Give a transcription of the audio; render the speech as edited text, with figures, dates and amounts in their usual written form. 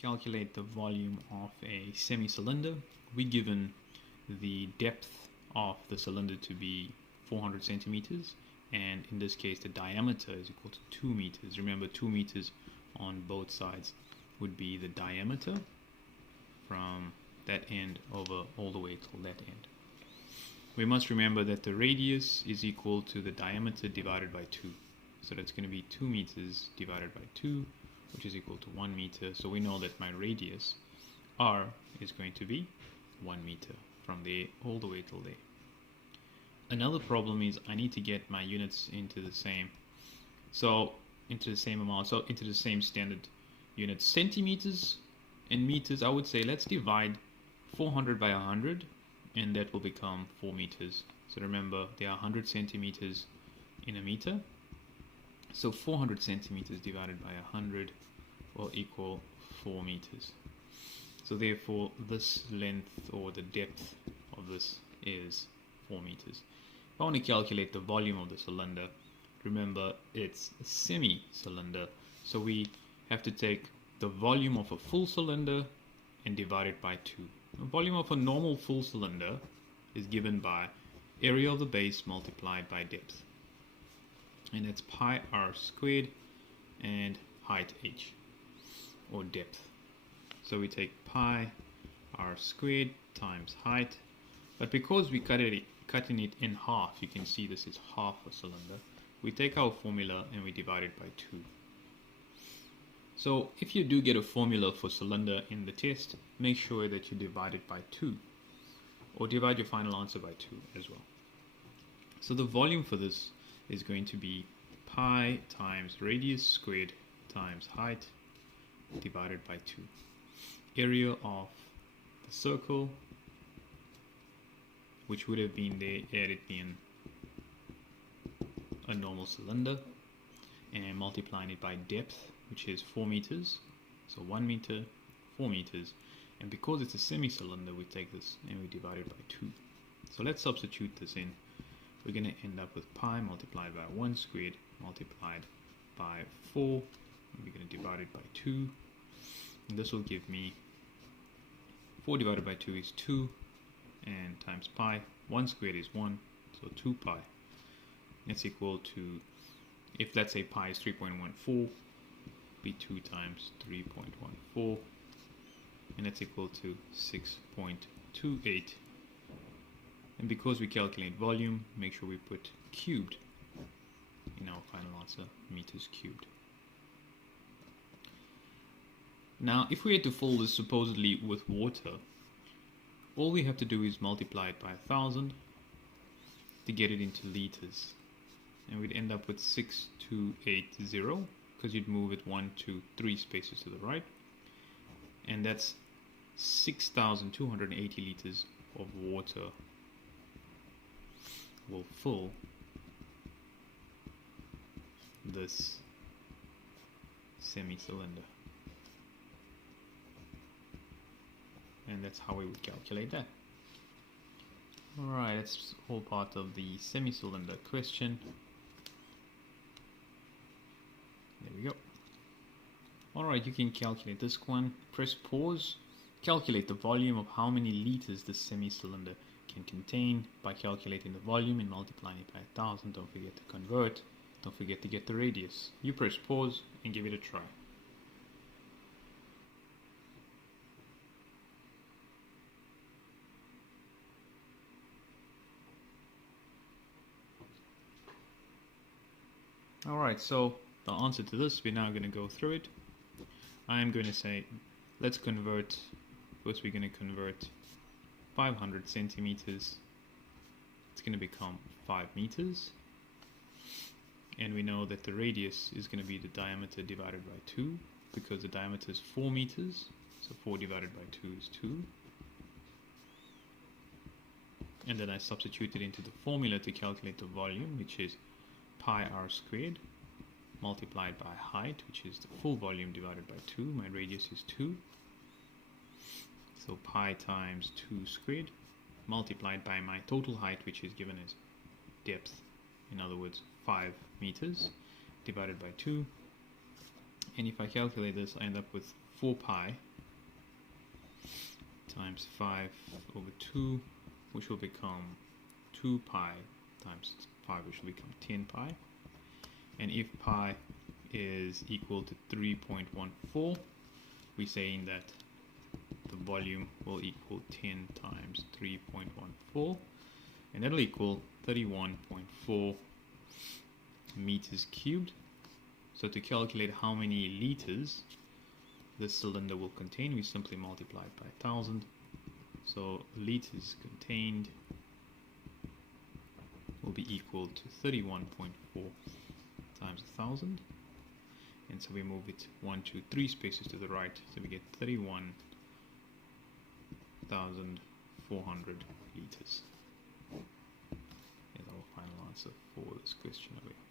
calculate the volume of a semi-cylinder, we're given the depth of the cylinder to be 400 centimeters, and in this case the diameter is equal to 2 meters. Remember, 2 meters on both sides would be the diameter from that end over all the way till that end. We must remember that the radius is equal to the diameter divided by 2. So that's going to be 2 meters divided by 2, which is equal to 1 meter. So we know that my radius, r, is going to be 1 meter from there all the way till there. Another problem is I need to get my units into the same amount, so into the same standard units. Centimeters and meters, I would say let's divide 400 by 100, and that will become 4 meters. So remember, there are 100 centimeters in a meter. So 400 centimeters divided by 100 will equal 4 meters. So therefore, this length or the depth of this is 4 meters. If I want to calculate the volume of the cylinder, remember it's a semi-cylinder. So we have to take the volume of a full cylinder and divide it by 2. The volume of a normal full cylinder is given by area of the base multiplied by depth. And that's pi r squared and height h, or depth. So we take pi r squared times height, but because we cutting it in half, you can see this is half a cylinder, we take our formula and we divide it by 2. So if you do get a formula for cylinder in the test, make sure that you divide it by 2, or divide your final answer by 2 as well. So the volume for this is going to be pi times radius squared times height divided by 2. Area of the circle, which would have been there had it been a normal cylinder, and multiplying it by depth, which is 4 meters. So 1 meter, 4 meters. And because it's a semi-cylinder, we take this and we divide it by 2. So let's substitute this in. We're going to end up with pi multiplied by 1 squared multiplied by 4. And we're going to divide it by 2. And this will give me 4 divided by 2 is 2. And times pi, 1 squared is 1. So 2 pi. That's equal to, if let's say pi is 3.14, be 2 times 3.14, and that's equal to 6.28. And because we calculate volume, make sure we put cubed in our final answer, meters cubed. Now if we had to fill this supposedly with water, all we have to do is multiply it by 1,000 to get it into liters, and we'd end up with 6280, because you'd move it 1, 2, 3 spaces to the right, and that's 6,280 liters of water will fill this semi-cylinder. And that's how we would calculate that. Alright, that's all part of the semi-cylinder question. There we go. Alright, you can calculate this one. Press pause. Calculate the volume of how many liters this semi-cylinder can contain by calculating the volume and multiplying it by 1,000. Don't forget to convert. Don't forget to get the radius. You press pause and give it a try. Alright, so the answer to this, we're now going to go through it. I am going to say, let's convert. First we're going to convert 500 centimeters. It's going to become 5 meters. And we know that the radius is going to be the diameter divided by 2, because the diameter is 4 meters. So 4 divided by 2 is 2. And then I substituted into the formula to calculate the volume, which is pi r squared multiplied by height, which is the full volume divided by 2. My radius is 2. So pi times 2 squared multiplied by my total height, which is given as depth, in other words 5 meters, divided by 2. And if I calculate this, I end up with 4 pi times 5 over 2, which will become 2 pi times 5, which will become 10 pi. And if pi is equal to 3.14, we're saying that the volume will equal 10 times 3.14, and that'll equal 31.4 meters cubed. So to calculate how many liters this cylinder will contain, we simply multiply it by 1000. So liters contained will be equal to 31.4 times 1000, and so we move it 1, 2, 3 spaces to the right, so we get 31,400 liters. Is our final answer for this question over here.